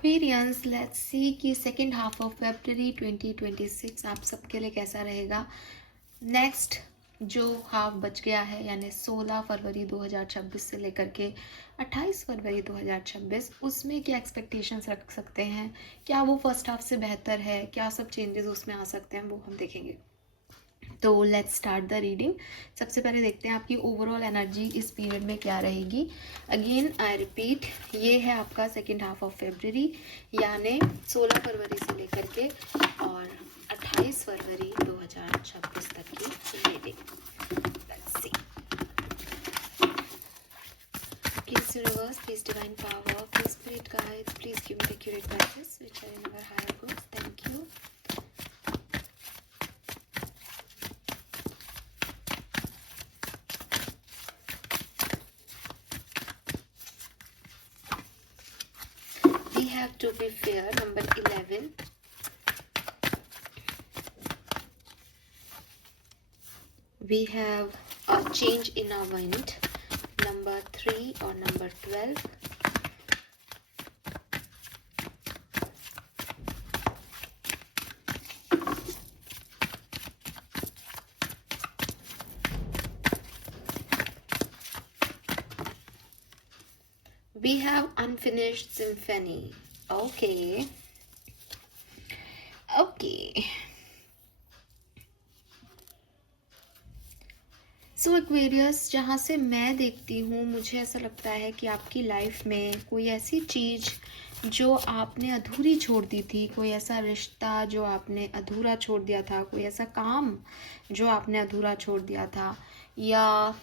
Aquarians, let's see कि second half of February 2026 आप सबके लिए कैसा रहेगा। नेक्स्ट जो हाफ बच गया है यानी 16 फरवरी 2026 से लेकर के 28 फरवरी 2026, उसमें क्या एक्सपेक्टेशंस रख सकते हैं, क्या वो फर्स्ट हाफ से बेहतर है, क्या सब चेंजेस उसमें आ सकते हैं, वो हम देखेंगे। तो लेट्स स्टार्ट द रीडिंग। सबसे पहले देखते हैं आपकी ओवरऑल एनर्जी इस पीरियड में क्या रहेगी। अगेन आई रिपीट, ये है आपका सेकेंड हाफ ऑफ फेब्रुअरी यानी 16 फरवरी से लेकर के और 28 फरवरी 2026 तक की reading. Let's see. Please universe, please divine power, please spirit guides, please give me the accurate guidance which are in our higher goods. Thank you. We have to be fair, number 11. We have a change in our wind, number 3 or number 12. We have unfinished symphony. Okay. So Aquarius, जहाँ से मैं देखती हूँ मुझे ऐसा लगता है कि आपकी लाइफ में कोई ऐसी चीज़ जो आपने अधूरी छोड़ दी थी, कोई ऐसा रिश्ता जो आपने अधूरा छोड़ दिया था, कोई ऐसा काम जो आपने अधूरा छोड़ दिया था, या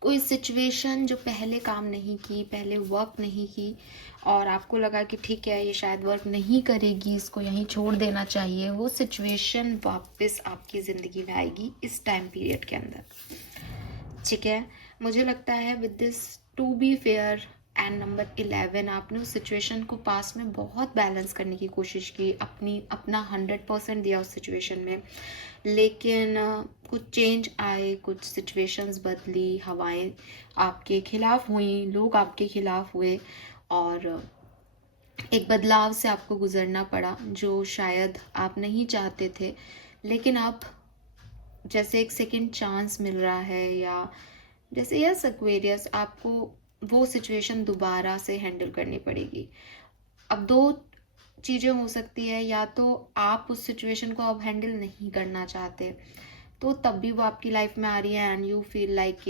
कोई सिचुएशन जो पहले काम नहीं की, पहले वर्क नहीं की और आपको लगा कि ठीक है ये शायद वर्क नहीं करेगी, इसको यहीं छोड़ देना चाहिए, वो सिचुएशन वापस आपकी ज़िंदगी में आएगी इस टाइम पीरियड के अंदर। ठीक है, मुझे लगता है with this to be fair and number 11, आपने उस सिचुएशन को पास में बहुत बैलेंस करने की कोशिश की, अपना 100% दिया उस सिचुएशन में, लेकिन कुछ चेंज आए, कुछ सिचुएशंस बदली, हवाएं आपके खिलाफ हुई, लोग आपके खिलाफ हुए और एक बदलाव से आपको गुजरना पड़ा जो शायद आप नहीं चाहते थे, लेकिन आप जैसे एक सेकंड चांस मिल रहा है, या जैसे यस एक्वेरियस, आपको वो सिचुएशन दोबारा से हैंडल करनी पड़ेगी। अब दो चीज़ें हो सकती है, या तो आप उस सिचुएशन को अब हैंडल नहीं करना चाहते, तो तब भी वो आपकी लाइफ में आ रही है एंड यू फील लाइक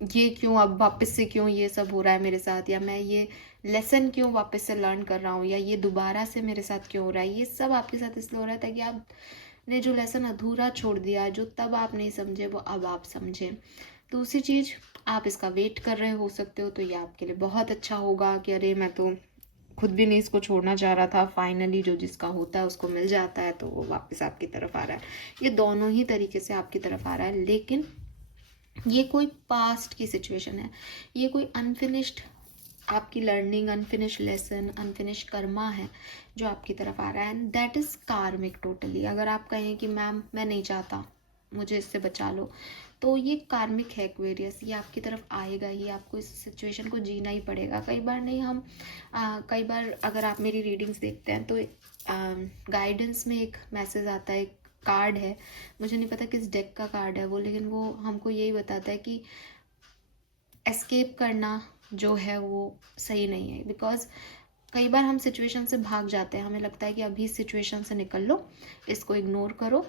ये क्यों अब वापस से क्यों ये सब हो रहा है मेरे साथ, या मैं ये लेसन क्यों वापस से लर्न कर रहा हूँ, या ये दोबारा से मेरे साथ क्यों हो रहा है। ये सब आपके साथ इसलिए हो रहा है ताकि आपने जो लेसन अधूरा छोड़ दिया, जो तब आप नहीं समझे, वो अब आप समझें। दूसरी चीज़, आप इसका वेट कर रहे हो सकते हो, तो ये आपके लिए बहुत अच्छा होगा कि अरे मैं तो खुद भी नहीं इसको छोड़ना चाह रहा था, फाइनली जो जिसका होता है उसको मिल जाता है, तो वो वापस आपकी तरफ आ रहा है। ये दोनों ही तरीके से आपकी तरफ आ रहा है, लेकिन ये कोई पास्ट की सिचुएशन है, ये कोई अनफिनिश्ड आपकी learning, unfinished lesson, unfinished Karma है जो आपकी तरफ आ रहा है, एंड दैट इज़ कार्मिक टोटली। अगर आप कहें कि मैम मैं नहीं चाहता, मुझे इससे बचा लो, तो ये कार्मिक है एक्वेरियस, ये आपकी तरफ आएगा ही, आपको इस सिचुएशन को जीना ही पड़ेगा। कई बार नहीं, हम कई बार अगर आप मेरी रीडिंग्स देखते हैं तो गाइडेंस में एक मैसेज आता है, एक कार्ड है, मुझे नहीं पता किस डेक का कार्ड है वो, लेकिन वो हमको यही बताता है कि एस्केप करना जो है वो सही नहीं है, बिकॉज कई बार हम सिचुएशन से भाग जाते हैं, हमें लगता है कि अभी इस सिचुएशन से निकल लो, इसको इग्नोर करो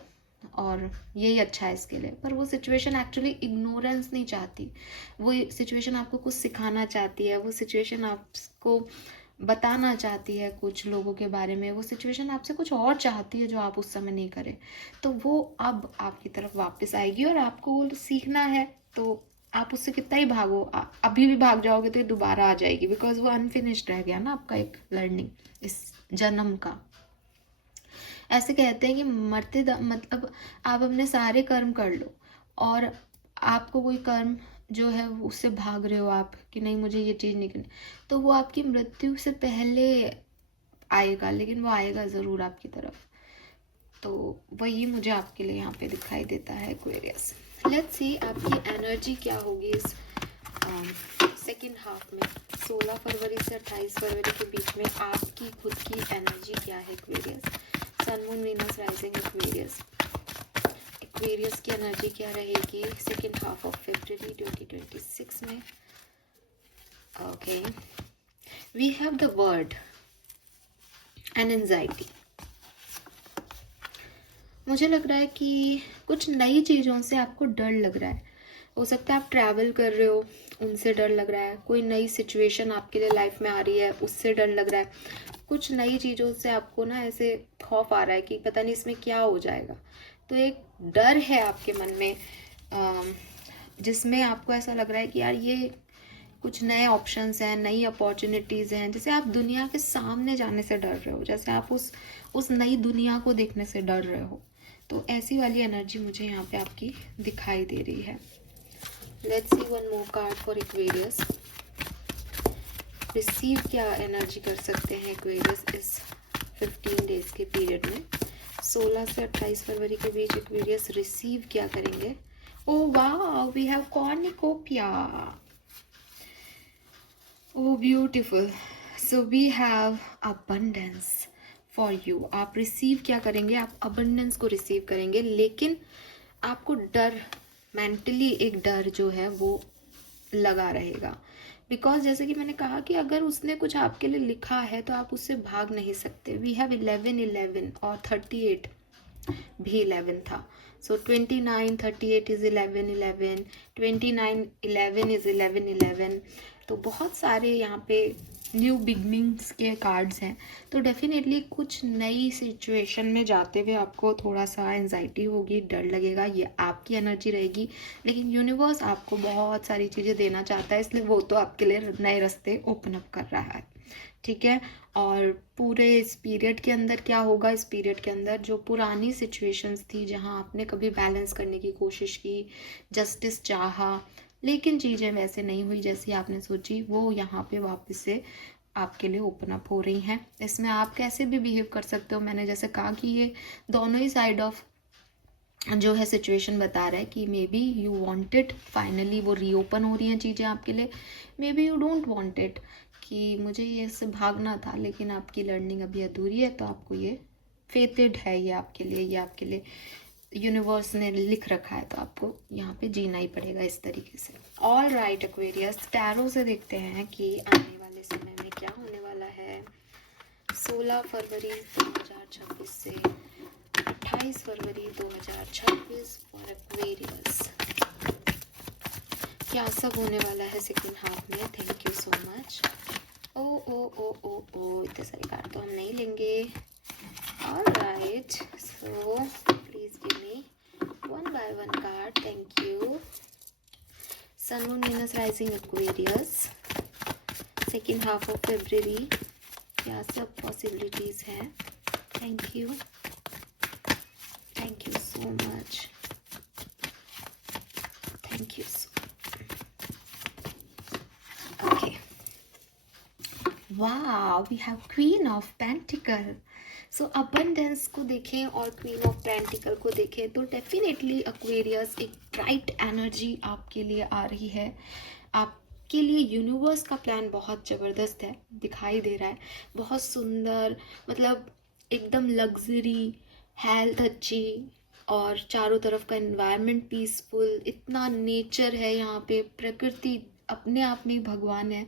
और यही अच्छा है इसके लिए, पर वो सिचुएशन एक्चुअली इग्नोरेंस नहीं चाहती, वो सिचुएशन आपको कुछ सिखाना चाहती है, वो सिचुएशन आपको बताना चाहती है कुछ लोगों के बारे में, वो सिचुएशन आपसे कुछ और चाहती है जो आप उस समय नहीं करें, तो वो अब आपकी तरफ वापस आएगी और आपको वो सीखना है, तो आप उससे कितना ही भागो, अभी भी भाग जाओगे तो ये दोबारा आ जाएगी, बिकॉज वो अनफिनिश्ड रह गया ना आपका एक लर्निंग इस जन्म का। ऐसे कहते हैं कि मरते मतलब आप अपने सारे कर्म कर लो और आपको कोई कर्म जो है उससे भाग रहे हो आप कि नहीं मुझे ये चीज़ नहीं करनी, तो वो आपकी मृत्यु से पहले आएगा, लेकिन वो आएगा ज़रूर आपकी तरफ। तो वही मुझे आपके लिए यहाँ पे दिखाई देता है एक्वेरियस। लेट्स सी आपकी एनर्जी क्या होगी इस सेकेंड हाफ में 16 फरवरी से 28 फरवरी के बीच में आपकी खुद की एनर्जी क्या है Aquarius? Sun moon Venus rising Aquarius, Aquarius की एनर्जी क्या रहेगी सेकेंड हाफ ऑफ फरवरी 2026 में? Okay, we have the word and anxiety. मुझे लग रहा है कि कुछ नई चीज़ों से आपको डर लग रहा है। हो सकता है आप ट्रैवल कर रहे हो, उनसे डर लग रहा है। कोई नई सिचुएशन आपके लिए लाइफ में आ रही है, उससे डर लग रहा है। कुछ नई चीज़ों से आपको ना ऐसे खौफ आ रहा है कि पता नहीं इसमें क्या हो जाएगा। तो एक डर है आपके मन में जिसमें आपको ऐसा लग रहा है कि यार ये कुछ नए ऑप्शंस हैं, नई अपॉर्चुनिटीज़ हैं। जैसे आप दुनिया के सामने जाने से डर रहे हो, जैसे आप उस नई दुनिया को देखने से डर रहे हो। तो ऐसी वाली एनर्जी मुझे यहाँ पे आपकी दिखाई दे रही है। Let's see one more card for Aquarius. Receive क्या एनर्जी कर सकते हैं एक्वेरियस इस 15 डेज के पीरियड में? 16 से 28 फरवरी के बीच एक्वेरियस रिसीव क्या करेंगे? ओह वाह, we have cornucopia. Oh beautiful. So we have abundance for you. आप रिसीव क्या करेंगे? आप अबंडेंस को रिसीव करेंगे, लेकिन आपको डर, मेंटली एक डर जो है वो लगा रहेगा। बिकॉज जैसे कि मैंने कहा कि अगर उसने कुछ आपके लिए लिखा है तो आप उससे भाग नहीं सकते। वी हैव 11 और 38 भी 11 था। सो 29 38 इज 11 29 11 इज 11। तो बहुत सारे यहाँ पे न्यू बिगनिंग्स के कार्ड्स हैं। तो डेफिनेटली कुछ नई सिचुएशन में जाते हुए आपको थोड़ा सा एंजाइटी होगी, डर लगेगा, ये आपकी एनर्जी रहेगी। लेकिन यूनिवर्स आपको बहुत सारी चीज़ें देना चाहता है, इसलिए वो तो आपके लिए नए रास्ते ओपन अप कर रहा है, ठीक है। और पूरे इस पीरियड के अंदर क्या होगा? इस पीरियड के अंदर जो पुरानी सिचुएशंस थी जहाँ आपने कभी बैलेंस करने की कोशिश की, जस्टिस चाहा, लेकिन चीज़ें वैसे नहीं हुई जैसी आपने सोची, वो यहाँ पे वापस से आपके लिए ओपन अप हो रही हैं। इसमें आप कैसे भी बिहेव कर सकते हो। मैंने जैसे कहा कि ये दोनों ही साइड ऑफ जो है सिचुएशन बता रहा है कि may be you want it, finally वो रीओपन हो रही हैं चीज़ें आपके लिए। May be you don't want it, कि मुझे ये से भागना था लेकिन आपकी लर्निंग अभी अधूरी है, तो आपको ये फेटेड है, ये आपके लिए यूनिवर्स ने लिख रखा है, तो आपको यहाँ पे जीना ही पड़ेगा इस तरीके से। ऑल राइट एक्वेरियस, टैरो से देखते हैं कि आने वाले समय में क्या होने वाला है 16 फरवरी 2026 से 28 फरवरी 2026 फॉर एक्वेरियस। क्या सब होने वाला है सेकेंड हाफ में? Thank you so much. ओ ओ ओ ओ ओ, इतने सारे कार्ड तो हम नहीं लेंगे। Alright, so please give me one by one card. Thank you. Sun moon Venus rising Aquarius, second half of फरवरी, क्या सब पॉसिबिलिटीज हैं? Thank you so much. Thank you so okay. Wow, we have Queen of Pentacle. So abundance को देखें और Queen of Pentacle को देखें तो डेफिनेटली Aquarius एक ब्राइट एनर्जी आपके लिए आ रही है। आपके लिए यूनिवर्स का प्लान बहुत ज़बरदस्त है, दिखाई दे रहा है, बहुत सुंदर, मतलब एकदम लग्जरी, हेल्थ अच्छी, और चारों तरफ का एनवायरनमेंट पीसफुल, इतना नेचर है यहाँ पे, प्रकृति अपने आप में भगवान है,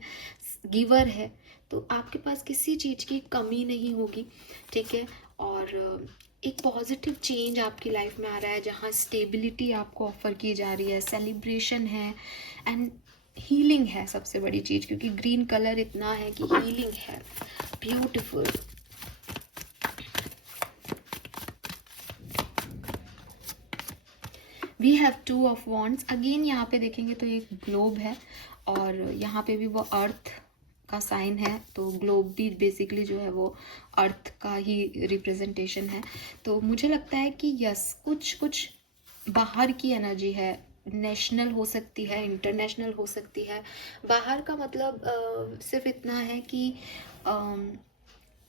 गिवर है, तो आपके पास किसी चीज़ की कमी नहीं होगी, ठीक है। और एक पॉजिटिव चेंज आपकी लाइफ में आ रहा है जहाँ स्टेबिलिटी आपको ऑफर की जा रही है, सेलिब्रेशन है एंड हीलिंग है सबसे बड़ी चीज़, क्योंकि ग्रीन कलर इतना है कि हीलिंग है। Beautiful. We have 2 of wands. Again यहाँ पे देखेंगे तो एक ग्लोब है और यहाँ पे भी वो अर्थ का साइन है, तो ग्लोब भी बेसिकली जो है वो अर्थ का ही रिप्रेजेंटेशन है। तो मुझे लगता है कि यस, कुछ बाहर की एनर्जी है, नेशनल हो सकती है, इंटरनेशनल हो सकती है। बाहर का मतलब सिर्फ इतना है कि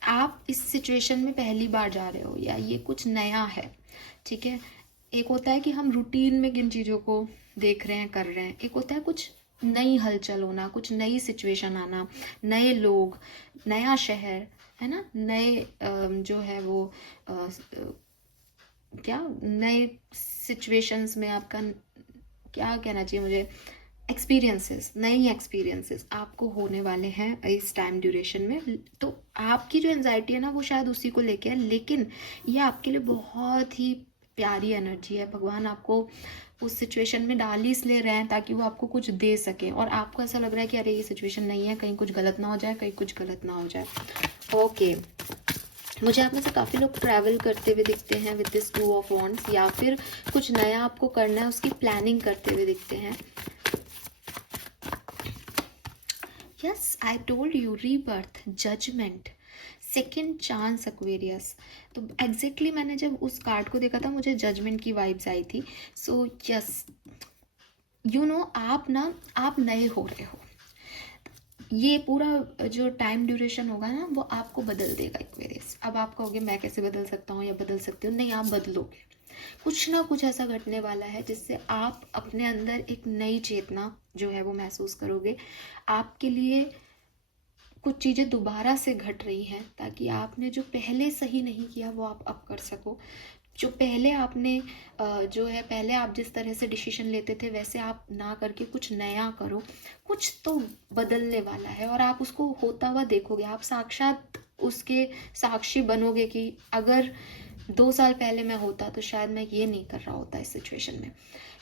आप इस सिचुएशन में पहली बार जा रहे हो या ये कुछ नया है, ठीक है। एक होता है कि हम रूटीन में किन चीज़ों को देख रहे हैं, कर रहे हैं, एक होता है कुछ नई हलचल होना, कुछ नई सिचुएशन आना, नए लोग, नया शहर, है ना, नए जो है वो क्या, नए सिचुएशंस में आपका क्या कहना चाहिए मुझे, एक्सपीरियंसेस, नई एक्सपीरियंसेस आपको होने वाले हैं इस टाइम ड्यूरेशन में। तो आपकी जो एनजाइटी है ना वो शायद उसी को लेके है, लेकिन ये आपके लिए बहुत ही प्यारी एनर्जी है। भगवान आपको उस सिचुएशन में डाल ही इसलिए रहे हैं ताकि वो आपको कुछ दे सके, और आपको ऐसा लग रहा है कि अरे ये सिचुएशन नहीं है, कहीं कुछ गलत ना हो जाए, कहीं कुछ गलत ना हो जाए। ओके, मुझे आप में से काफ़ी लोग ट्रैवल करते हुए दिखते हैं विद दिस 2 ऑफ वॉन्ड्स, या फिर कुछ नया आपको करना है उसकी प्लानिंग करते हुए दिखते हैं। Yes, I told you, rebirth, judgement, second chance, Aquarius. तो एग्जैक्टली मैंने जब उस कार्ड को देखा था मुझे जजमेंट की वाइब्स आई थी। सो यस, यू नो, आप नए हो रहे हो, ये पूरा जो टाइम ड्यूरेशन होगा ना वो आपको बदल देगा एक्वेरियस। अब आप कहोगे मैं कैसे बदल सकता हूँ या बदल सकती हूँ, नहीं, आप बदलोगे। कुछ ना कुछ ऐसा घटने वाला है जिससे आप अपने अंदर एक नई चेतना जो है वो महसूस करोगे। आपके लिए कुछ चीज़ें दोबारा से घट रही हैं ताकि आपने जो पहले सही नहीं किया वो आप अब कर सको। जो पहले आपने जो है, पहले आप जिस तरह से डिसीजन लेते थे वैसे आप ना करके कुछ नया करो। कुछ तो बदलने वाला है और आप उसको होता हुआ देखोगे, आप साक्षात उसके साक्षी बनोगे कि अगर 2 साल पहले मैं होता तो शायद मैं ये नहीं कर रहा होता इस सिचुएशन में,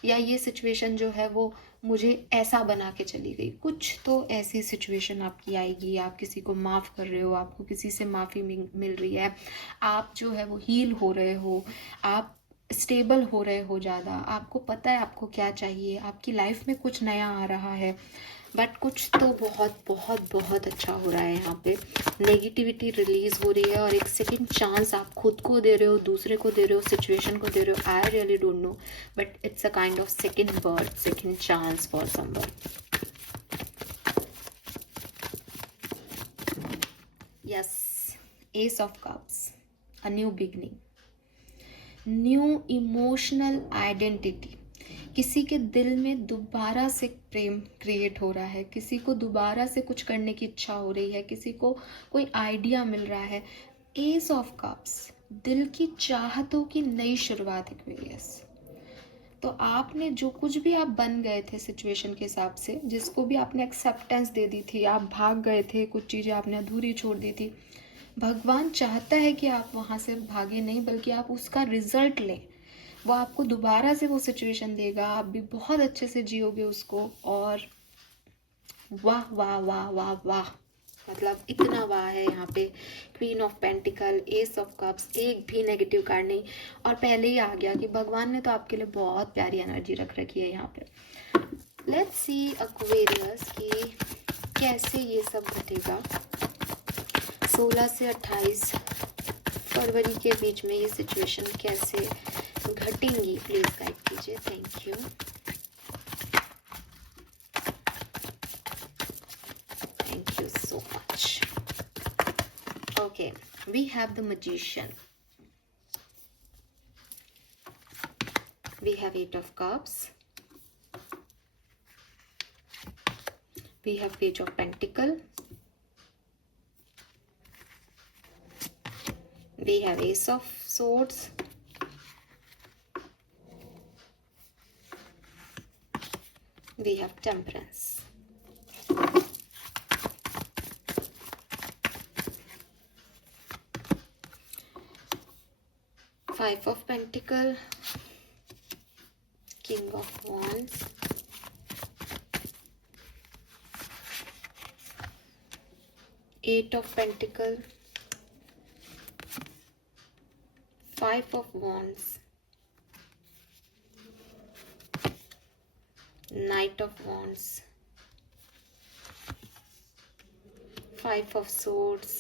या ये सिचुएशन जो है वो मुझे ऐसा बना के चली गई। कुछ तो ऐसी सिचुएशन आपकी आएगी, आप किसी को माफ़ कर रहे हो, आपको किसी से माफ़ी मिल रही है, आप जो है वो हील हो रहे हो, आप स्टेबल हो रहे हो ज़्यादा, आपको पता है आपको क्या चाहिए, आपकी लाइफ में कुछ नया आ रहा है। बट कुछ तो बहुत बहुत बहुत अच्छा हो रहा है यहाँ पे। नेगेटिविटी रिलीज हो रही है और एक सेकंड चांस आप खुद को दे रहे हो, दूसरे को दे रहे हो, सिचुएशन को दे रहे हो। I really don't know, but it's a kind of second birth, second chance for someone. Yes, S of cups, a new beginning, new emotional identity. किसी के दिल में दोबारा से प्रेम क्रिएट हो रहा है, किसी को दोबारा से कुछ करने की इच्छा हो रही है, किसी को कोई आइडिया मिल रहा है। एस ऑफ कप्स, दिल की चाहतों की नई शुरुआत, एक्वेरियस। तो आपने जो कुछ भी आप बन गए थे सिचुएशन के हिसाब से, जिसको भी आपने एक्सेप्टेंस दे दी थी, आप भाग गए थे, कुछ चीज़ें आपने अधूरी छोड़ दी थी, भगवान चाहता है कि आप वहाँ से भागे नहीं बल्कि आप उसका रिजल्ट लें। वो आपको दोबारा से वो सिचुएशन देगा, आप भी बहुत अच्छे से जियोगे उसको। और वाह वाह वाह वाह वाह, मतलब इतना वाह है यहाँ पे। Queen of pentacle, S of cups, एक भी नेगेटिव कार्ड नहीं। और पहले ही आ गया कि भगवान ने तो आपके लिए बहुत प्यारी एनर्जी रख रखी है यहाँ पे। लेट्स सी एक्वेरियस कि कैसे ये सब घटेगा 16 से 28 फरवरी के बीच में। ये सिचुएशन कैसे घटेंगी, प्लीज गाइड कीजिए। Thank you, thank you so much. Okay, we have the magician, we have 8 of cups, we have page of pentacle, we have ace of swords, we have temperance, five of pentacle, king of wands, eight of pentacle, five of wands, knight of wands, five of swords,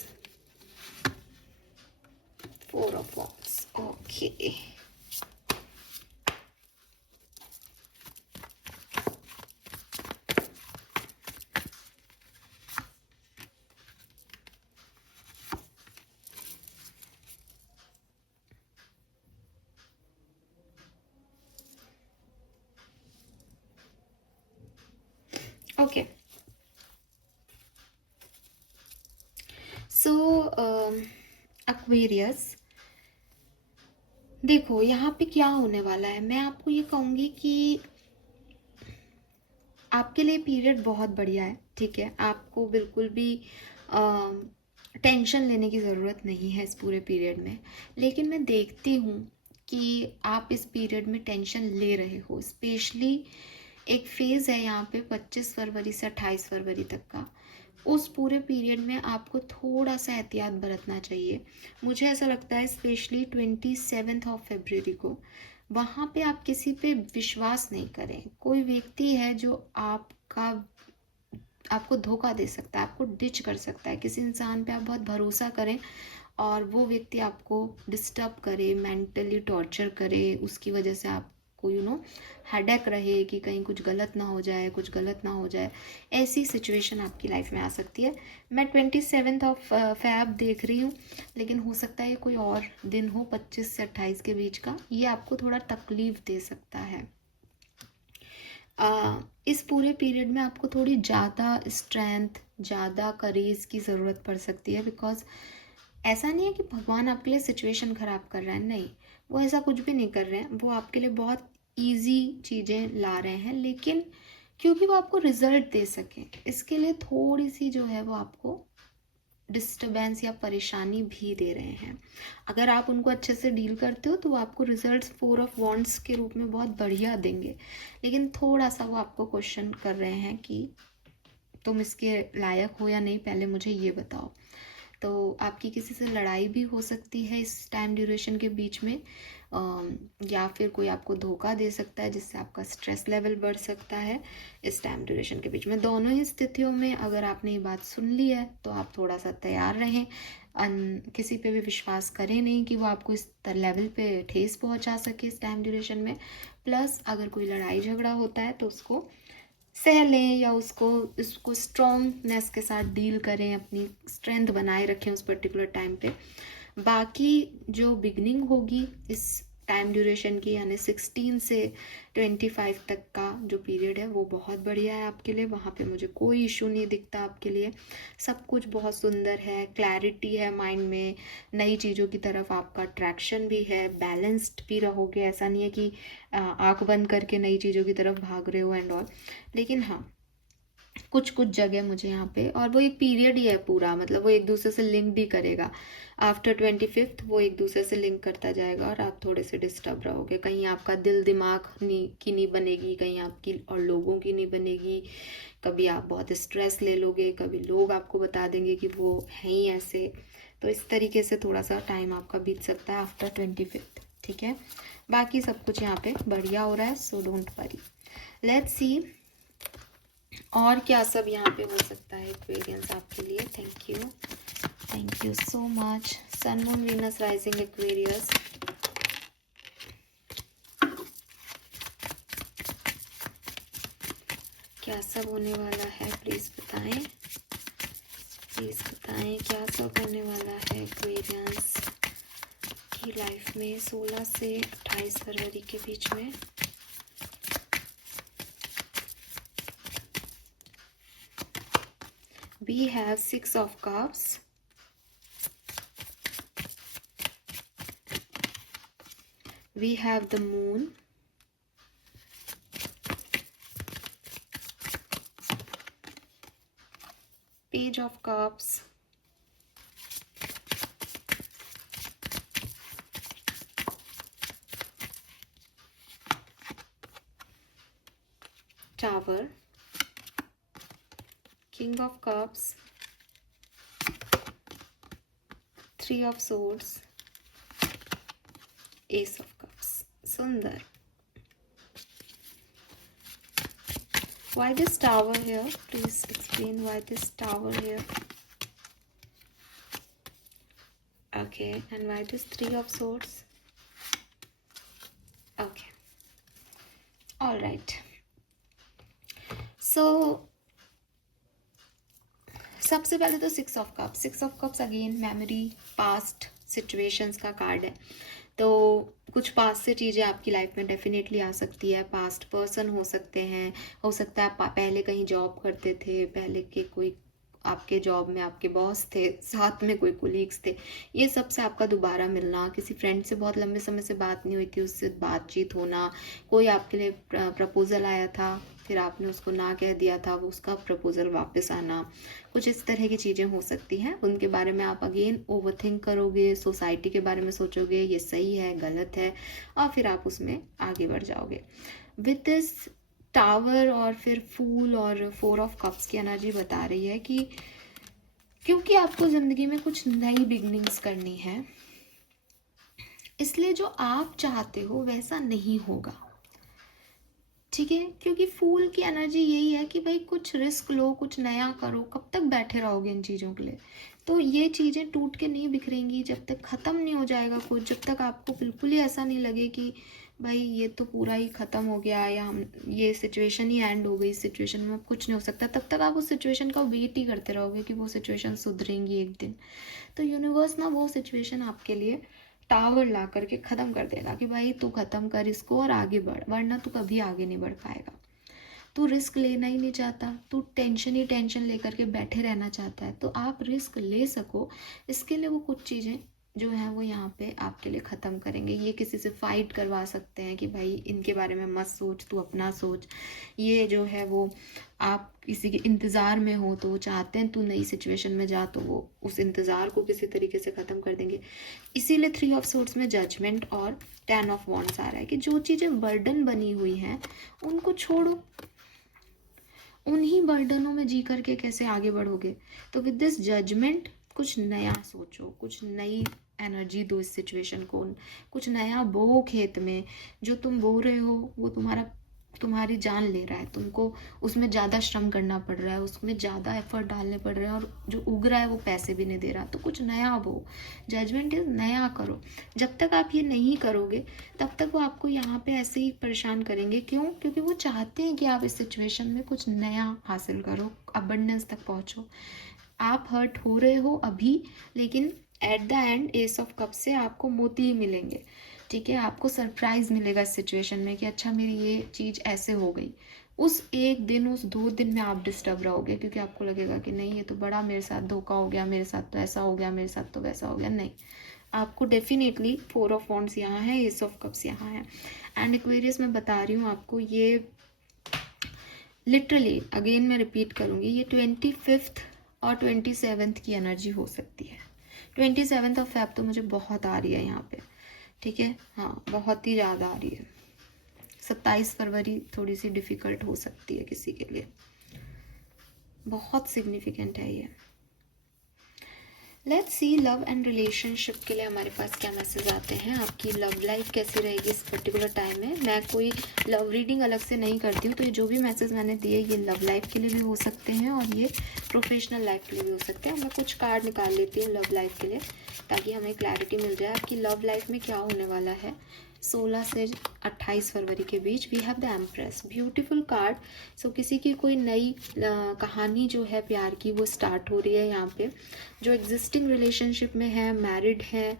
four of wands. Okay, okay, so Aquarius, देखो यहाँ पे क्या होने वाला है। मैं आपको ये कहूँगी कि आपके लिए पीरियड बहुत बढ़िया है, ठीक है। आपको बिल्कुल भी टेंशन लेने की ज़रूरत नहीं है इस पूरे पीरियड में। लेकिन मैं देखती हूँ कि आप इस पीरियड में टेंशन ले रहे हो। स्पेशली एक फेज़ है यहाँ पे 25 फरवरी से 28 फरवरी तक का। उस पूरे पीरियड में आपको थोड़ा सा एहतियात बरतना चाहिए। मुझे ऐसा लगता है स्पेशली 27 ऑफ फरवरी को, वहाँ पे आप किसी पे विश्वास नहीं करें। कोई व्यक्ति है जो आपको धोखा दे सकता है, आपको डिच कर सकता है। किसी इंसान पे आप बहुत भरोसा करें और वो व्यक्ति आपको डिस्टर्ब करे, मेंटली टॉर्चर करे, उसकी वजह से आपको हेडेक रहे कि कहीं कुछ गलत ना हो जाए, कुछ गलत ना हो जाए। ऐसी सिचुएशन आपकी लाइफ में आ सकती है। मैं 27 ऑफ फैब देख रही हूँ, लेकिन हो सकता है कोई और दिन हो 25 से 28 के बीच का। ये आपको थोड़ा तकलीफ दे सकता है। इस पूरे पीरियड में आपको थोड़ी ज़्यादा स्ट्रेंथ, ज़्यादा करेज की ज़रूरत पड़ सकती है। बिकॉज ऐसा नहीं है कि भगवान आपके लिए सिचुएशन ख़राब कर रहे हैं, नहीं, वो ऐसा कुछ भी नहीं कर रहे हैं। वो आपके लिए बहुत इजी चीज़ें ला रहे हैं, लेकिन क्योंकि वो आपको रिजल्ट दे सकें, इसके लिए थोड़ी सी जो है वो आपको डिस्टर्बेंस या परेशानी भी दे रहे हैं। अगर आप उनको अच्छे से डील करते हो तो वो आपको रिजल्ट्स 4 ऑफ वॉन्ड्स के रूप में बहुत बढ़िया देंगे। लेकिन थोड़ा सा वो आपको क्वेश्चन कर रहे हैं कि तुम इसके लायक हो या नहीं, पहले मुझे ये बताओ। तो आपकी किसी से लड़ाई भी हो सकती है इस टाइम ड्यूरेशन के बीच में, या फिर कोई आपको धोखा दे सकता है जिससे आपका स्ट्रेस लेवल बढ़ सकता है इस टाइम ड्यूरेशन के बीच में। दोनों ही स्थितियों में अगर आपने ये बात सुन ली है तो आप थोड़ा सा तैयार रहें। किसी पे भी विश्वास करें नहीं कि वो आपको इस लेवल पे ठेस पहुंचा सके इस टाइम ड्यूरेशन में। प्लस अगर कोई लड़ाई झगड़ा होता है तो उसको सह लें या उसको स्ट्रॉन्गनेस के साथ डील करें, अपनी स्ट्रेंथ बनाए रखें उस पर्टिकुलर टाइम पे। बाकी जो बिगनिंग होगी इस टाइम ड्यूरेशन की, यानी 16 से 25 तक का जो पीरियड है, वो बहुत बढ़िया है आपके लिए। वहाँ पे मुझे कोई इशू नहीं दिखता आपके लिए। सब कुछ बहुत सुंदर है, क्लैरिटी है माइंड में, नई चीज़ों की तरफ आपका अट्रैक्शन भी है, बैलेंस्ड भी रहोगे। ऐसा नहीं है कि आँख बंद करके नई चीज़ों की तरफ भाग रहे हो एंड ऑल। लेकिन हाँ, कुछ कुछ जगह मुझे यहाँ पे, और वो एक पीरियड ही है पूरा, मतलब वो एक दूसरे से लिंक भी करेगा। आफ्टर 25 वो एक दूसरे से लिंक करता जाएगा और आप थोड़े से डिस्टर्ब रहोगे। कहीं आपका दिल दिमाग की नहीं बनेगी, कहीं आपकी और लोगों की नहीं बनेगी। कभी आप बहुत स्ट्रेस ले लोगे, कभी लोग आपको बता देंगे कि वो हैं ही ऐसे। तो इस तरीके से थोड़ा सा टाइम आपका बीत सकता है आफ्टर 25, ठीक है। बाकी सब कुछ यहाँ पे बढ़िया हो रहा है, so don't worry. Let's see और क्या सब यहाँ पे हो सकता है एक्वेरियंस आपके लिए। Thank you so much. Sun moon Venus rising Aquarius, क्या सब होने वाला है, प्लीज बताएं, क्या सब होने वाला है एक्वेरियंस की लाइफ में 16 से 28 फरवरी के बीच में। We have 6 of Cups, we have the Moon, Page of Cups, Tower, King of Cups, 3 of Swords, Ace of Cups. Sundar. Why this tower here? Please explain why this tower here. Okay, and why this 3 of Swords? Okay. All right. So सबसे पहले तो 6 of cups again memory, past situations का card है। तो कुछ past से चीज़ें आपकी लाइफ में डेफिनेटली आ सकती है। पास्ट पर्सन हो सकते हैं, हो सकता है आप पहले कहीं जॉब करते थे, पहले के कोई आपके जॉब में आपके बॉस थे, साथ में कोई कोलीग्स थे, ये सब से आपका दोबारा मिलना, किसी फ्रेंड से बहुत लंबे समय से बात नहीं हुई थी, उससे बातचीत होना, कोई आपके लिए प्रपोजल आया था, फिर आपने उसको ना कह दिया था, वो उसका प्रपोजल वापस आना, कुछ इस तरह की चीज़ें हो सकती हैं। उनके बारे में आप अगेन ओवरथिंक करोगे, सोसाइटी के बारे में सोचोगे ये सही है गलत है, और फिर आप उसमें आगे बढ़ जाओगे। विद दिस टावर और फिर फूल और 4 ऑफ कप्स की एनर्जी बता रही है कि क्योंकि आपको ज़िंदगी में कुछ नई बिगनिंग्स करनी है, इसलिए जो आप चाहते हो वैसा नहीं होगा, ठीक है। क्योंकि फूल की एनर्जी यही है कि भाई कुछ रिस्क लो, कुछ नया करो, कब तक बैठे रहोगे इन चीज़ों के लिए। तो ये चीज़ें टूट के नहीं बिखरेंगी जब तक ख़त्म नहीं हो जाएगा कुछ, जब तक आपको बिल्कुल ही ऐसा नहीं लगे कि भाई ये तो पूरा ही ख़त्म हो गया या हम ये सिचुएशन ही एंड हो गई, इस सिचुएशन में कुछ नहीं हो सकता, तब तक आप उस सिचुएशन का वेट ही करते रहोगे कि वो सिचुएशन सुधरेंगी एक दिन। तो यूनिवर्स ना वो सिचुएशन आपके लिए टावर ला करके ख़त्म कर देगा कि भाई तू ख़त्म कर इसको और आगे बढ़, वरना तू कभी आगे नहीं बढ़ पाएगा। तू रिस्क लेना ही नहीं चाहता, तू टेंशन ही टेंशन लेकर के बैठे रहना चाहता है, तो आप रिस्क ले सको इसके लिए वो कुछ चीज़ें जो हैं वो यहाँ पे आपके लिए ख़त्म करेंगे। ये किसी से फाइट करवा सकते हैं कि भाई इनके बारे में मत सोच, तू अपना सोच। ये जो है वो आप किसी के इंतज़ार में हो तो वो चाहते हैं तू नई सिचुएशन में जा, तो वो उस इंतज़ार को किसी तरीके से ख़त्म कर देंगे। इसीलिए 3 ऑफ सोर्ड्स में जजमेंट और 10 ऑफ वॉन्ड्स आ रहा है कि जो चीज़ें बर्डन बनी हुई हैं उनको छोड़ो, उन्हीं बर्डनों में जी करके कैसे आगे बढ़ोगे। तो विद दिस जजमेंट कुछ नया सोचो, कुछ नई एनर्जी दो इस सिचुएशन को, कुछ नया बो खेत में। जो तुम बो रहे हो वो तुम्हारी जान ले रहा है, तुमको उसमें ज़्यादा श्रम करना पड़ रहा है, उसमें ज़्यादा एफर्ट डालने पड़ रहे हैं, और जो उग रहा है वो पैसे भी नहीं दे रहा। तो कुछ नया बो, जजमेंट इज नया करो। जब तक आप ये नहीं करोगे तब तक वो आपको यहाँ पे ऐसे ही परेशान करेंगे। क्यों? क्योंकि वो चाहते हैं कि आप इस सिचुएशन में कुछ नया हासिल करो, अबंडेंस तक पहुँचो। आप हर्ट हो रहे हो अभी, लेकिन at the end S of cup से आपको मोती ही मिलेंगे, ठीक है। आपको सरप्राइज मिलेगा इस सिचुएशन में कि अच्छा मेरी ये चीज़ ऐसे हो गई। उस एक दिन, उस 2 दिन में आप डिस्टर्ब रहोगे, क्योंकि आपको लगेगा कि नहीं ये तो बड़ा मेरे साथ धोखा हो गया, मेरे साथ तो ऐसा हो गया, मेरे साथ तो वैसा हो गया। नहीं, आपको डेफिनेटली 4 ऑफ वॉन्ड्स यहाँ है, एस ऑफ कप्स यहाँ है। एंड एक्वेरियस में बता रही हूँ आपको, ये लिटरली अगेन मैं रिपीट करूँगी, ये 25th और 27th की एनर्जी हो सकती है। 27th ऑफ फेब तो मुझे बहुत आ रही है यहाँ पे, ठीक है, हाँ बहुत ही ज़्यादा आ रही है। 27 फरवरी थोड़ी सी डिफ़िकल्ट हो सकती है किसी के लिए, बहुत सिग्निफिकेंट है ये। Let's see love and relationship के लिए हमारे पास क्या मैसेज आते हैं। आपकी लव लाइफ कैसी रहेगी इस पर्टिकुलर टाइम में। मैं कोई लव रीडिंग अलग से नहीं करती हूँ, तो ये जो भी मैसेज मैंने दिए ये लव लाइफ के लिए भी हो सकते हैं और ये प्रोफेशनल लाइफ के लिए भी हो सकते हैं। मैं कुछ कार्ड निकाल लेती हूँ लव लाइफ के लिए, ताकि हमें क्लैरिटी मिल जाए आपकी लव लाइफ में क्या होने वाला है 16 से 28 फरवरी के बीच। We have the empress, beautiful card. So किसी की कोई नई कहानी जो है प्यार की वो स्टार्ट हो रही है यहाँ पे। जो एग्जिस्टिंग रिलेशनशिप में है, मैरिड है,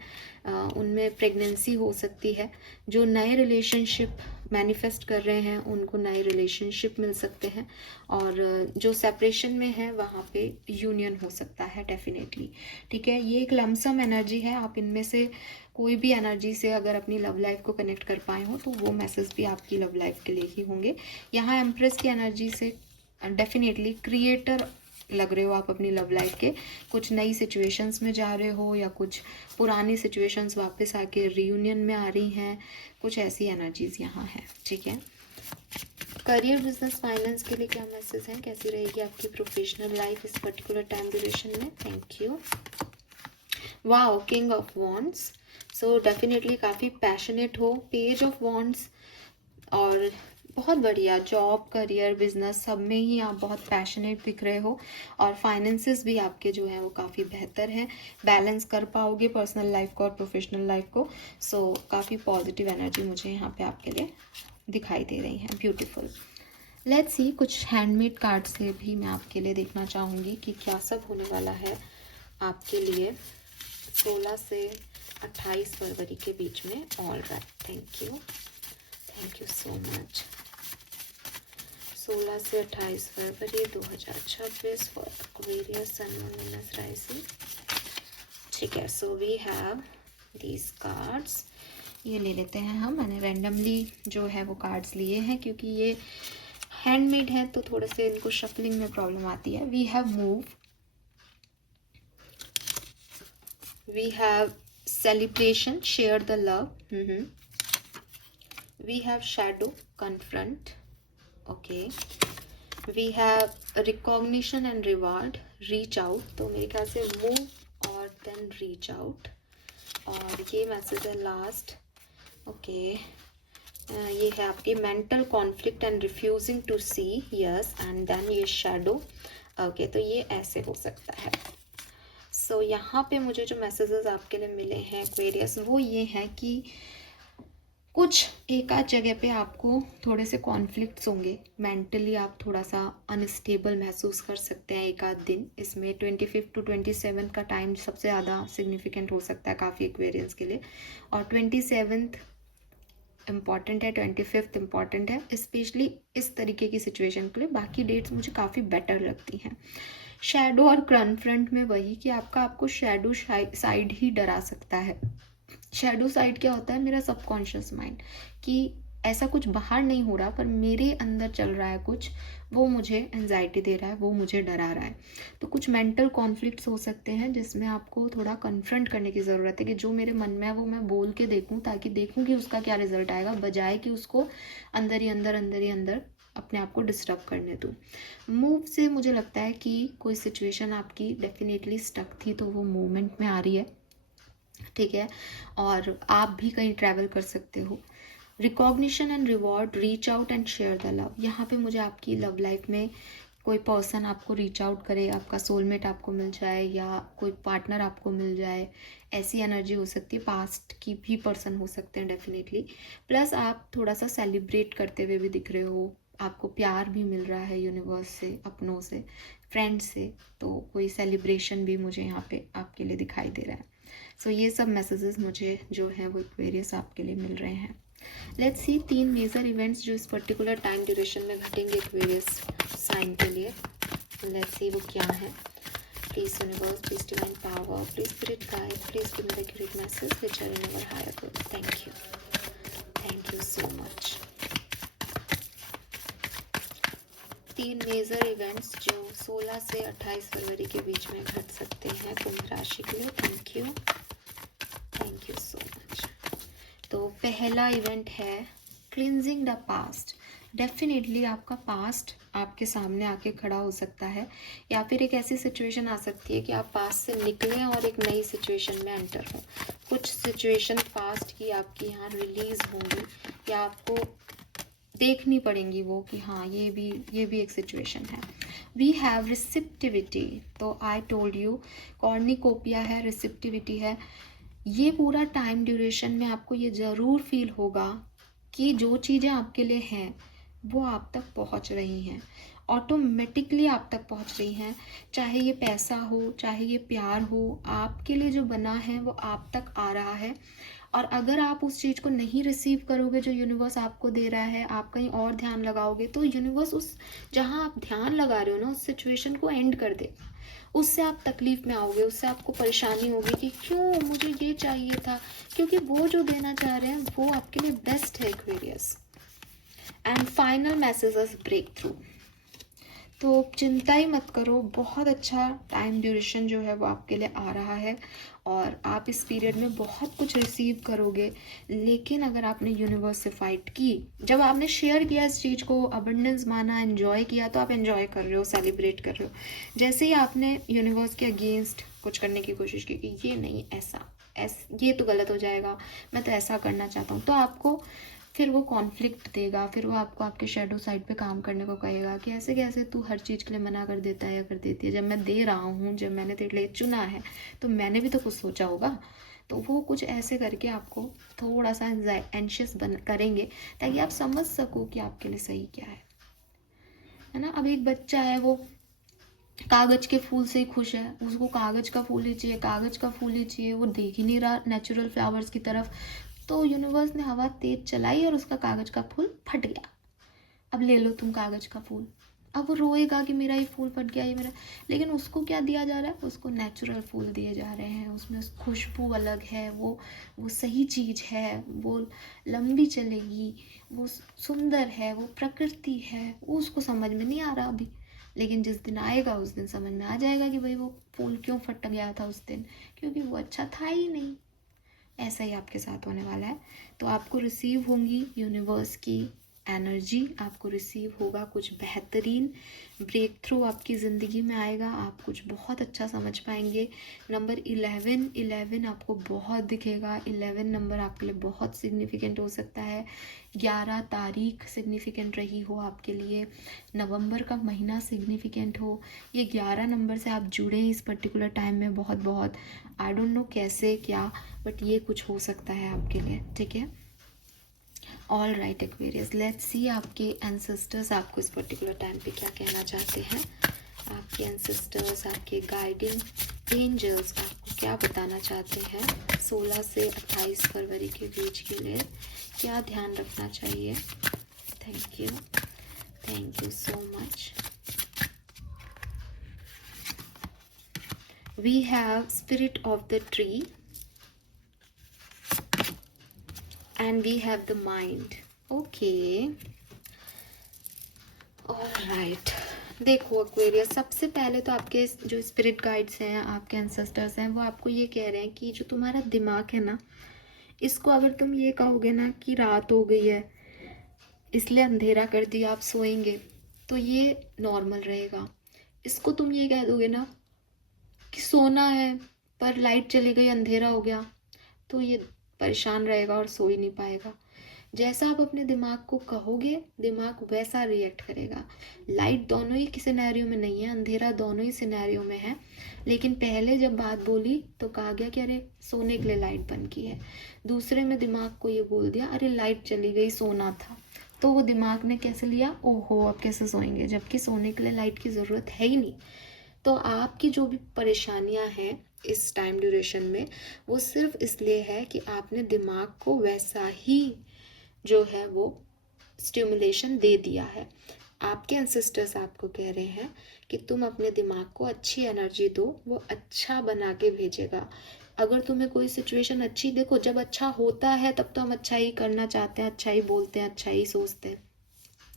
उनमें प्रेगनेंसी हो सकती है। जो नए रिलेशनशिप मैनिफेस्ट कर रहे हैं उनको नए रिलेशनशिप मिल सकते हैं, और जो सेपरेशन में है वहाँ पे यूनियन हो सकता है डेफिनेटली, ठीक है। ये एक लमसम एनर्जी है, आप इनमें से कोई भी एनर्जी से अगर अपनी लव लाइफ को कनेक्ट कर पाए हो तो वो मैसेज भी आपकी लव लाइफ के लिए ही होंगे। यहाँ एम्प्रेस की एनर्जी से डेफिनेटली क्रिएटर लग रहे हो आप अपनी लव लाइफ के। कुछ नई सिचुएशंस में जा रहे हो या कुछ पुरानी सिचुएशंस वापस आके रियूनियन में आ रही हैं, कुछ ऐसी एनर्जीज यहाँ है, ठीक है। करियर, बिजनेस, फाइनेंस के लिए क्या मैसेज है, कैसी रहेगी आपकी प्रोफेशनल लाइफ इस पर्टिकुलर टाइम ड्यूरेशन में। Thank you. Wow, king of wands. So definitely काफ़ी पैशनेट हो। पेज ऑफ वॉन्ड्स, और बहुत बढ़िया जॉब, करियर, बिजनेस सब में ही आप बहुत पैशनेट दिख रहे हो, और फाइनेंसेस भी आपके जो हैं वो काफ़ी बेहतर हैं। बैलेंस कर पाओगे पर्सनल लाइफ को और प्रोफेशनल लाइफ को। सो काफ़ी पॉजिटिव एनर्जी मुझे यहाँ पे आपके लिए दिखाई दे रही है। ब्यूटीफुल। लेट्स सी, कुछ हैंडमेड कार्ड से भी मैं आपके लिए देखना चाहूँगी कि क्या सब होने वाला है आपके लिए 16 से 28 फरवरी के बीच में। All right, thank you so much. 16 से 28 February 2026 for Aquarius sun moon Venus rising. ठीक है, so we have these cards. ये ले लेते हैं हम। मैंने रैंडमली जो है वो कार्ड्स लिए हैं क्योंकि ये हैंडमेड है तो थोड़े से इनको शफलिंग में प्रॉब्लम आती है। We have move, we have celebration, share the love, we have shadow, confront, okay, we have recognition and reward, reach out. तो मेरे ख्याल से मूव और देन रीच आउट, और ये मैसेज है लास्ट, ओके। ये है आपकी mental conflict and refusing to see, yes, and then ये शैडो, ओके। तो ये ऐसे हो सकता है। सो यहाँ पे मुझे जो मैसेजेस आपके लिए मिले हैं एक्वेरियस, वो ये हैं कि कुछ एक आध जगह पे आपको थोड़े से कॉन्फ्लिक्ट्स होंगे, मेंटली आप थोड़ा सा अनस्टेबल महसूस कर सकते हैं एक आध दिन। इसमें 25 to 27 का टाइम सबसे ज़्यादा सिग्निफिकेंट हो सकता है काफ़ी एक्वेरियंस के लिए, और 27th इम्पॉर्टेंट है, 25th इम्पॉर्टेंट है, स्पेशली इस तरीके की सिचुएशन के लिए। बाकी डेट्स मुझे काफ़ी बेटर लगती हैं। शैडो और कन्फ्रंट में वही कि आपको शैडो साइड ही डरा सकता है। शैडो साइड क्या होता है? मेरा सबकॉन्शियस माइंड, कि ऐसा कुछ बाहर नहीं हो रहा पर मेरे अंदर चल रहा है कुछ, वो मुझे एंजाइटी दे रहा है, वो मुझे डरा रहा है। तो कुछ मेंटल कॉन्फ्लिक्ट्स हो सकते हैं जिसमें आपको थोड़ा कन्फ्रंट करने की ज़रूरत है कि जो मेरे मन में है वो मैं बोल के देखूं, ताकि देखूं कि उसका क्या रिजल्ट आएगा, बजाय कि उसको अंदर ही अंदर अपने आप को डिस्टर्ब करने दूँ। मूव से मुझे लगता है कि कोई सिचुएशन आपकी डेफिनेटली स्टक थी तो वो मूवमेंट में आ रही है, ठीक है, और आप भी कहीं ट्रैवल कर सकते हो। Recognition and reward, reach out and share the love. यहाँ पे मुझे आपकी लव लाइफ में कोई पर्सन आपको रीच आउट करे, आपका सोलमेट आपको मिल जाए या कोई पार्टनर आपको मिल जाए, ऐसी एनर्जी हो सकती है। पास्ट की भी पर्सन हो सकते हैं डेफिनेटली। प्लस आप थोड़ा सा सेलिब्रेट करते हुए भी दिख रहे हो, आपको प्यार भी मिल रहा है यूनिवर्स से, अपनों से, फ्रेंड्स से, तो कोई सेलिब्रेशन भी मुझे यहाँ पे आपके लिए दिखाई दे रहा है। सो ये सब मैसेजेस मुझे जो है वो एक्वेरियस आपके लिए मिल रहे हैं। लेट्स सी 3 मेजर इवेंट्स जो इस पर्टिकुलर टाइम ड्यूरेशन में घटेंगे एक्वेरियस साइन के लिए। लेट्स सी वो क्या है। Please universe, please divine power, please spirit guide, please give me the accurate message which are in our higher good. Thank you so much. 3 major events जो 16 से 28 फरवरी के बीच में घट सकते हैं कुंभ राशि के लिए। Thank you so much. तो पहला इवेंट है क्लिनजिंग द पास्ट। डेफिनेटली आपका पास्ट आपके सामने आके खड़ा हो सकता है, या फिर एक ऐसी सिचुएशन आ सकती है कि आप पास्ट से निकलें और एक नई सिचुएशन में एंटर हो। कुछ सिचुएशन पास्ट की आपकी यहाँ रिलीज होंगी या आपको देखनी पड़ेंगी वो, कि हाँ ये भी एक सिचुएशन है। We have receptivity. तो आई टोल्ड यू, कॉर्निकोपिया है, रिसिप्टिविटी है। ये पूरा टाइम ड्यूरेशन में आपको ये ज़रूर फील होगा कि जो चीज़ें आपके लिए हैं वो आप तक पहुंच रही हैं, ऑटोमेटिकली आप तक पहुंच रही हैं। चाहे ये पैसा हो, चाहे ये प्यार हो, आपके लिए जो बना है वो आप तक आ रहा है। और अगर आप उस चीज़ को नहीं रिसीव करोगे जो यूनिवर्स आपको दे रहा है, आप कहीं और ध्यान लगाओगे, तो यूनिवर्स उस जहाँ आप ध्यान लगा रहे हो ना, उस सिचुएशन को एंड कर देगा। उससे आप तकलीफ में आओगे, उससे आपको परेशानी होगी कि क्यों मुझे ये चाहिए था, क्योंकि वो जो देना चाह रहे हैं वो आपके लिए बेस्ट है Aquarius. And final messages breakthrough. तो चिंता ही मत करो, बहुत अच्छा टाइम ड्यूरेशन जो है वो आपके लिए आ रहा है और आप इस पीरियड में बहुत कुछ रिसीव करोगे। लेकिन अगर आपने यूनिवर्स से फाइट की, जब आपने शेयर किया इस चीज़ को, अबंडेंस माना, एंजॉय किया, तो आप एंजॉय कर रहे हो, सेलिब्रेट कर रहे हो। जैसे ही आपने यूनिवर्स के अगेंस्ट कुछ करने की कोशिश की कि ये नहीं, ऐसा ये तो गलत हो जाएगा, मैं तो ऐसा करना चाहता हूँ, तो आपको फिर वो कॉन्फ्लिक्ट देगा, फिर वो आपको आपके शेडो साइड पे काम करने को कहेगा कि ऐसे कैसे तू हर चीज़ के लिए मना कर देता है या कर देती है, जब मैं दे रहा हूँ, जब मैंने तेरे लिए चुना है तो मैंने भी तो कुछ सोचा होगा। तो वो कुछ ऐसे करके आपको थोड़ा सा एंशियस करेंगे ताकि आप समझ सको कि आपके लिए सही क्या है ना। अब एक बच्चा है, वो कागज के फूल से ही खुश है, उसको कागज का फूल ही चाहिए, कागज का फूल ही चाहिए, वो देख ही नहीं रहा नेचुरल फ्लावर्स की तरफ। तो यूनिवर्स ने हवा तेज चलाई और उसका कागज का फूल फट गया। अब ले लो तुम कागज का फूल। अब वो रोएगा कि मेरा ये फूल फट गया, ये मेरा, लेकिन उसको क्या दिया जा रहा है, उसको नेचुरल फूल दिए जा रहे हैं, उसमें खुशबू अलग है, वो सही चीज़ है, वो लंबी चलेगी, वो सुंदर है, वो प्रकृति है। वो उसको समझ में नहीं आ रहा अभी, लेकिन जिस दिन आएगा उस दिन समझ में आ जाएगा कि भाई वो फूल क्यों फट गया था उस दिन, क्योंकि वो अच्छा था ही नहीं। ऐसा ही आपके साथ होने वाला है। तो आपको रिसीव होंगी यूनिवर्स की एनर्जी, आपको रिसीव होगा कुछ बेहतरीन ब्रेक थ्रू आपकी ज़िंदगी में आएगा, आप कुछ बहुत अच्छा समझ पाएंगे। नंबर 11 आपको बहुत दिखेगा। 11 नंबर आपके लिए बहुत सिग्निफिकेंट हो सकता है। 11 तारीख सिग्निफिकेंट रही हो आपके लिए, नवंबर का महीना सिग्निफिकेंट हो, ये 11 नंबर से आप जुड़े इस पर्टिकुलर टाइम में बहुत बहुत। आई डोंट नो कैसे क्या, बट ये कुछ हो सकता है आपके लिए, ठीक है। All right Aquarius, let's see आपके एंसेस्टर्स आपको इस पर्टिकुलर टाइम पे क्या कहना चाहते हैं। आपके एंसेस्टर्स, आपके गाइडिंग एंजल्स आपको क्या बताना चाहते हैं 16 से 28 फरवरी के बीच के लिए, क्या ध्यान रखना चाहिए। Thank you so much. We have spirit of the tree and we have the mind. Okay, all right. देखो एक्वेरियस, सबसे पहले तो आपके जो स्पिरिट गाइड्स हैं, आपके एंसेस्टर्स हैं, वो आपको ये कह रहे हैं कि जो तुम्हारा दिमाग है ना, इसको अगर तुम ये कहोगे ना कि रात हो गई है इसलिए अंधेरा कर दिया आप सोएंगे, तो ये नॉर्मल रहेगा। इसको तुम ये कह दोगे ना कि सोना है पर लाइट चली गई अंधेरा हो गया, तो ये परेशान रहेगा और सो ही नहीं पाएगा। जैसा आप अपने दिमाग को कहोगे, दिमाग वैसा रिएक्ट करेगा। लाइट दोनों ही सिनेरियो में नहीं है, अंधेरा दोनों ही सिनेरियो में है, लेकिन पहले जब बात बोली तो कहा गया कि अरे सोने के लिए लाइट बंद की है। दूसरे में दिमाग को ये बोल दिया अरे लाइट चली गई सोना था, तो वो दिमाग ने कैसे लिया, ओहो अब कैसे सोएंगे, जबकि सोने के लिए लाइट की ज़रूरत है ही नहीं। तो आपकी जो भी परेशानियां हैं इस टाइम ड्यूरेशन में, वो सिर्फ इसलिए है कि आपने दिमाग को वैसा ही जो है वो स्टिमुलेशन दे दिया है। आपके एंसेस्टर्स आपको कह रहे हैं कि तुम अपने दिमाग को अच्छी एनर्जी दो, वो अच्छा बना के भेजेगा। अगर तुम्हें कोई सिचुएशन अच्छी, देखो जब अच्छा होता है तब तो हम अच्छा ही करना चाहते हैं, अच्छा ही बोलते हैं, अच्छा ही सोचते हैं,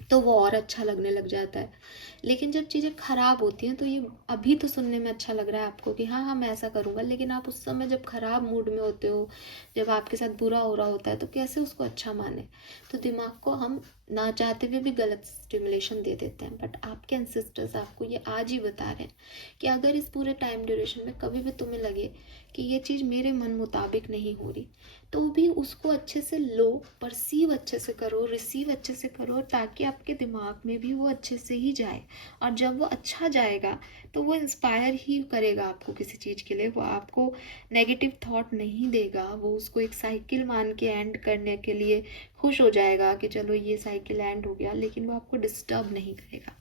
तो वो और अच्छा लगने लग जाता है। लेकिन जब चीज़ें ख़राब होती हैं तो ये अभी तो सुनने में अच्छा लग रहा है आपको कि हाँ हाँ मैं ऐसा करूँगा, लेकिन आप उस समय जब ख़राब मूड में होते हो, जब आपके साथ बुरा हो रहा होता है, तो कैसे उसको अच्छा माने। तो दिमाग को हम ना चाहते हुए भी गलत स्टिमुलेशन दे देते हैं। बट आपके एंसेस्टर्स आपको ये आज ही बता रहे हैं कि अगर इस पूरे टाइम ड्यूरेशन में कभी भी तुम्हें लगे कि ये चीज़ मेरे मन मुताबिक नहीं हो रही, तो भी उसको अच्छे से लो, परसीव अच्छे से करो, रिसीव अच्छे से करो, ताकि आपके दिमाग में भी वो अच्छे से ही जाए। और जब वो अच्छा जाएगा तो वो इंस्पायर ही करेगा आपको किसी चीज़ के लिए, वो आपको नेगेटिव थॉट नहीं देगा, वो उसको एक साइकिल मान के एंड करने के लिए खुश हो जाएगा कि चलो ये साइकिल एंड हो गया, लेकिन वो आपको डिस्टर्ब नहीं करेगा।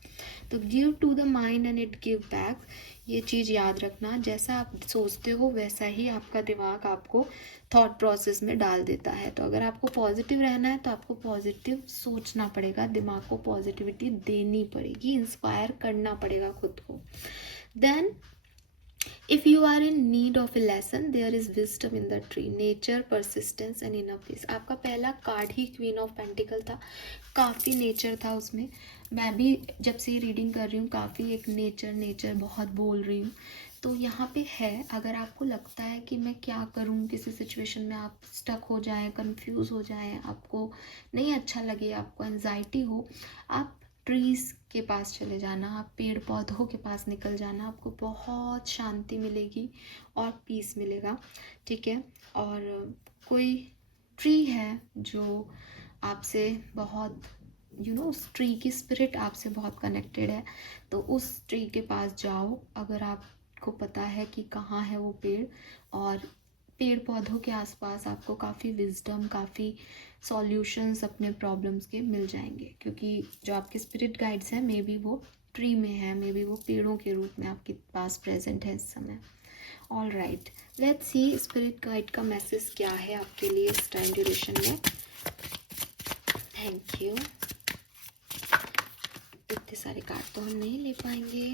तो give to the mind and it give back, ये चीज़ याद रखना। जैसा आप सोचते हो वैसा ही आपका दिमाग आपको थॉट प्रोसेस में डाल देता है। तो अगर आपको पॉजिटिव रहना है तो आपको पॉजिटिव सोचना पड़ेगा, दिमाग को पॉजिटिविटी देनी पड़ेगी, इंस्पायर करना पड़ेगा खुद को। Then if you are in need of a lesson, there is wisdom in the tree, nature, persistence and inner peace। आपका पहला card he queen of pentacle था, काफ़ी नेचर था उसमें। मैं भी जब से रीडिंग कर रही हूँ काफ़ी एक नेचर बहुत बोल रही हूँ। तो यहाँ पे है, अगर आपको लगता है कि मैं क्या करूँ, किसी सिचुएशन में आप स्टक हो जाएं, कंफ्यूज हो जाएं, आपको नहीं अच्छा लगे, आपको एंजाइटी हो, आप ट्रीज़ के पास चले जाना, आप पेड़ पौधों के पास निकल जाना, आपको बहुत शांति मिलेगी और पीस मिलेगा, ठीक है। और कोई ट्री है जो आपसे बहुत उस ट्री की स्पिरिट आपसे बहुत कनेक्टेड है, तो उस ट्री के पास जाओ अगर आपको पता है कि कहाँ है वो पेड़। और पेड़ पौधों के आसपास आपको काफ़ी विजडम, काफ़ी सॉल्यूशंस अपने प्रॉब्लम्स के मिल जाएंगे, क्योंकि जो आपके स्पिरिट गाइड्स हैं मे बी वो ट्री में है, मे बी वो पेड़ों के रूप में आपके पास प्रेजेंट है इस समय। All right, let's see spirit guide का मैसेज क्या है आपके लिए इस टाइम ड्यूरेशन में। Thank you. इतने सारे कार्ड तो हम नहीं ले पाएंगे।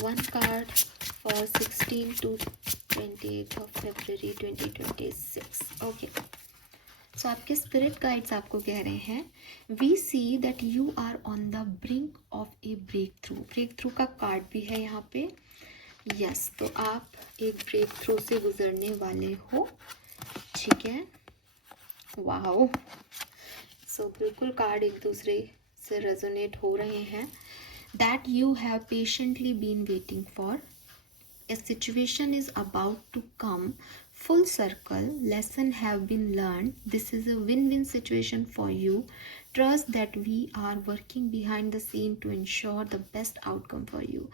1 card for 16 to 28 of February 2026. Okay, so आपके स्पिरिट गाइड्स आपको कह रहे हैं we see that you are on the brink of a breakthrough. Breakthrough का कार्ड भी है यहाँ पे। यस, तो आप एक ब्रेक थ्रू से गुजरने वाले हो, ठीक है। वाओ, सो बिल्कुल कार्ड एक दूसरे से रेजोनेट हो रहे हैं। That you have patiently been waiting for, a situation is about to come full circle, lesson have been learned, this is a win-win situation for you, trust that we are working behind the scene to ensure the best outcome for you।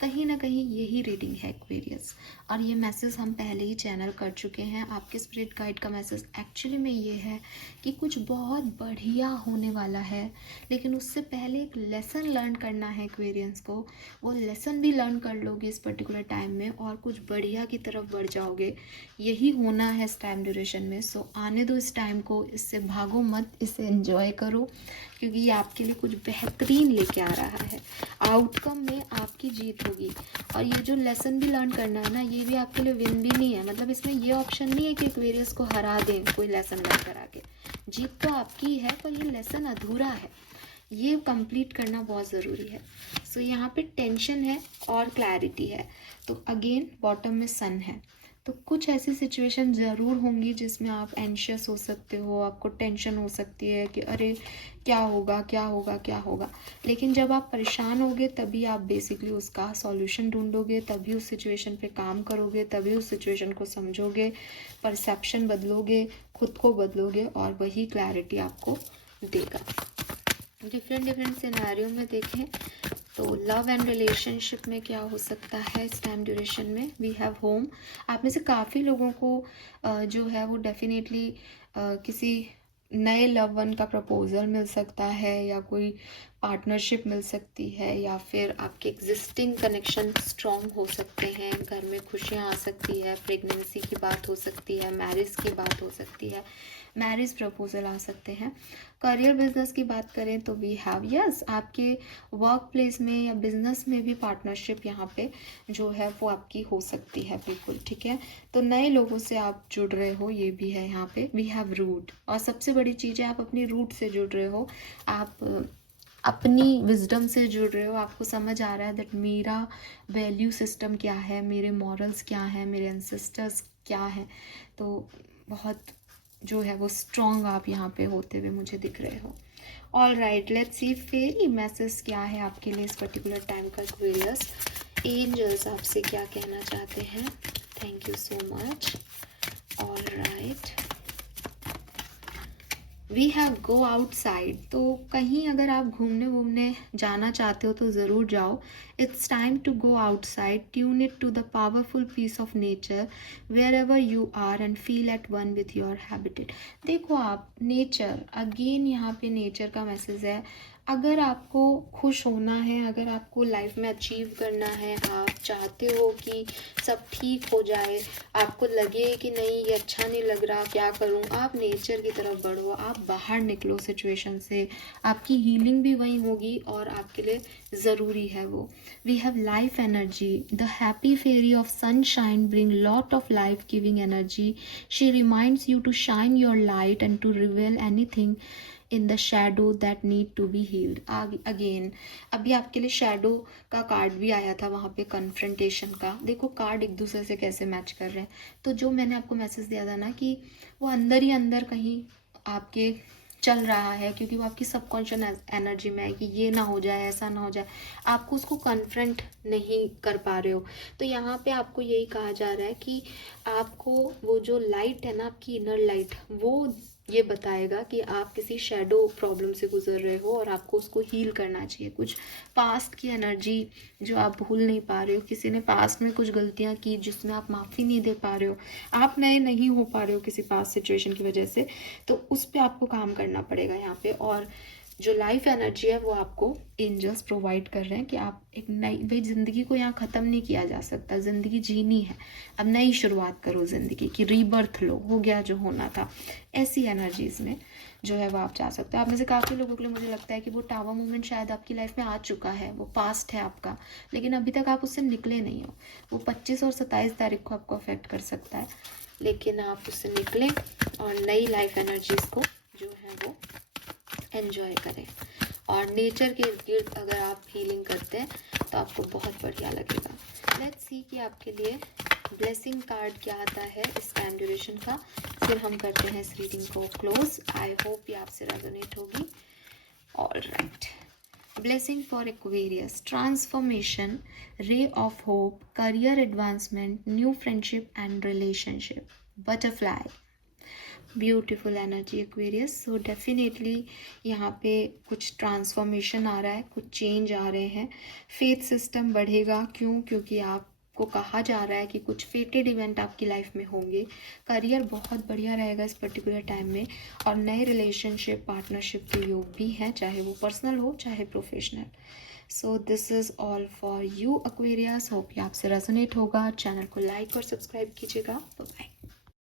कहीं ना कहीं यही reading है Aquarius, और ये message हम पहले ही channel कर चुके हैं। आपके स्पिरिट गाइड का मैसेज एक्चुअली में ये है कि कुछ बहुत बढ़िया होने वाला है, लेकिन उससे पहले एक लेसन लर्न करना है एक्वेरियंस को। वो लेसन भी लर्न कर लोगे इस पर्टिकुलर टाइम में और कुछ बढ़िया की तरफ बढ़ जाओगे। यही होना है इस टाइम ड्यूरेशन में। सो आने दो इस टाइम को, इससे भागो मत, इसे एंजॉय करो, क्योंकि ये आपके लिए कुछ बेहतरीन लेके आ रहा है। आउटकम में आपकी जीत होगी, और ये जो लेसन भी लर्न करना है ना, ये भी आपके लिए विन भी नहीं है। मतलब इसमें ये ऑप्शन नहीं है कि एक्वेरियस को हरा दें कोई लेसन लर्न करा के। जीत तो आपकी है, पर ये लेसन अधूरा है, ये कंप्लीट करना बहुत ज़रूरी है। सो यहाँ पे टेंशन है और क्लैरिटी है। तो अगेन बॉटम में सन है, तो कुछ ऐसी सिचुएशन ज़रूर होंगी जिसमें आप एंशियस हो सकते हो, आपको टेंशन हो सकती है कि अरे क्या होगा क्या होगा क्या होगा। लेकिन जब आप परेशान होगे तभी आप बेसिकली उसका सॉल्यूशन ढूंढोगे, तभी उस सिचुएशन पे काम करोगे, तभी उस सिचुएशन को समझोगे, परसेप्शन बदलोगे, खुद को बदलोगे, और वही क्लैरिटी आपको देगा। डिफरेंट सिनेरियो में देखें तो लव एंड रिलेशनशिप में क्या हो सकता है इस टाइम ड्यूरेशन में। We have home. आप में से काफ़ी लोगों को जो है वो डेफिनेटली किसी नए लव वन का प्रपोजल मिल सकता है, या कोई पार्टनरशिप मिल सकती है, या फिर आपके एग्जिस्टिंग कनेक्शन स्ट्रॉन्ग हो सकते हैं, घर में खुशियाँ आ सकती है, प्रेगनेंसी की बात हो सकती है, मैरिज की बात हो सकती है, मैरिज प्रपोजल आ सकते हैं। करियर बिजनेस की बात करें तो वी हैव यस, आपके वर्क प्लेस में या बिजनेस में भी पार्टनरशिप यहाँ पे जो है वो आपकी हो सकती है, बिल्कुल ठीक है। तो नए लोगों से आप जुड़ रहे हो, ये भी है यहाँ पे। वी हैव रूट, और सबसे बड़ी चीज़ है आप अपनी रूट से जुड़ रहे हो, आप अपनी विजडम से जुड़ रहे हो। आपको समझ आ रहा है दैट मेरा वैल्यू सिस्टम क्या है, मेरे मॉरल्स क्या हैं, मेरे एंसेस्टर्स क्या हैं। तो बहुत जो है वो स्ट्रॉन्ग आप यहाँ पे होते हुए मुझे दिख रहे हो। All right, let's see fairy message क्या है आपके लिए इस पर्टिकुलर टाइम का। एक्वेरियस एंजल्स आपसे क्या कहना चाहते हैं। Thank you so much. All right, we have go outside. तो कहीं अगर आप घूमने वूमने जाना चाहते हो तो ज़रूर जाओ। It's time to go outside, tune it to the powerful peace of nature wherever you are and feel at one with your habitat. देखो आप नेचर, अगेन यहाँ पे नेचर का मैसेज है। अगर आपको खुश होना है, अगर आपको लाइफ में अचीव करना है, आप चाहते हो कि सब ठीक हो जाए, आपको लगे कि नहीं ये अच्छा नहीं लग रहा, क्या करूं, आप नेचर की तरफ बढ़ो, आप बाहर निकलो सिचुएशन से। आपकी हीलिंग भी वहीं होगी और आपके लिए ज़रूरी है वो। We have life energy, the happy fairy of sunshine bring lot of life giving energy. She reminds you to shine your light and to reveal anything in the shadow that need to be healed. Again अभी आपके लिए shadow का card भी आया था, वहाँ पे confrontation का। देखो कार्ड एक दूसरे से कैसे मैच कर रहे हैं। तो जो मैंने आपको मैसेज दिया था ना कि वो अंदर ही अंदर कहीं आपके चल रहा है, क्योंकि वो आपकी सबकॉन्शियस एनर्जी में है कि ये ना हो जाए, ऐसा ना हो जाए, आपको उसको कन्फ्रंट नहीं कर पा रहे हो। तो यहाँ पे आपको यही कहा जा रहा है कि आपको वो जो लाइट है ना, आपकी इनर लाइट, वो ये बताएगा कि आप किसी शैडो प्रॉब्लम से गुजर रहे हो और आपको उसको हील करना चाहिए। कुछ पास्ट की एनर्जी जो आप भूल नहीं पा रहे हो, किसी ने पास्ट में कुछ गलतियां की जिसमें आप माफ़ी नहीं दे पा रहे हो, आप नए नहीं हो पा रहे हो किसी पास्ट सिचुएशन की वजह से, तो उस पर आपको काम करना पड़ेगा यहाँ पे। और जो लाइफ एनर्जी है वो आपको एंजल्स प्रोवाइड कर रहे हैं कि आप एक नई, भाई ज़िंदगी को यहाँ ख़त्म नहीं किया जा सकता, ज़िंदगी जीनी है, अब नई शुरुआत करो ज़िंदगी की, रीबर्थ लो, हो गया जो होना था। ऐसी एनर्जीज़ में जो है वो आप जा सकते हो। आप में से काफ़ी लोगों के लिए मुझे लगता है कि वो टावर मोमेंट शायद आपकी लाइफ में आ चुका है, वो पास्ट है आपका, लेकिन अभी तक आप उससे निकले नहीं हो। वो 25 और 27 तारीख को आपको अफेक्ट कर सकता है, लेकिन आप उससे निकलें और नई लाइफ एनर्जीज़ को जो है वो एंजॉय करें। और नेचर के इर्द गिर्द अगर आप हीलिंग करते हैं तो आपको बहुत बढ़िया लगेगा। लेट्स सी कि आपके लिए ब्लेसिंग कार्ड क्या आता है इस टाइम ड्यूरेशन का, फिर हम करते हैं इस रीडिंग को क्लोज। आई होप ये आपसे रेजोनेट होगी। Alright, blessing for Aquarius, transformation, ray of hope, career advancement, new friendship and relationship, butterfly, beautiful energy Aquarius. So definitely यहाँ पे कुछ ट्रांसफॉर्मेशन आ रहा है, कुछ चेंज आ रहे हैं, फेथ सिस्टम बढ़ेगा। क्यों? क्योंकि आपको कहा जा रहा है कि कुछ फेटेड इवेंट आपकी लाइफ में होंगे। करियर बहुत बढ़िया रहेगा इस पर्टिकुलर टाइम में, और नए रिलेशनशिप, पार्टनरशिप के योग भी हैं, चाहे वो पर्सनल हो चाहे professional. So this is all for you Aquarius. Hope ये आपसे रेजोनेट होगा। चैनल को लाइक और सब्सक्राइब कीजिएगा। बाय।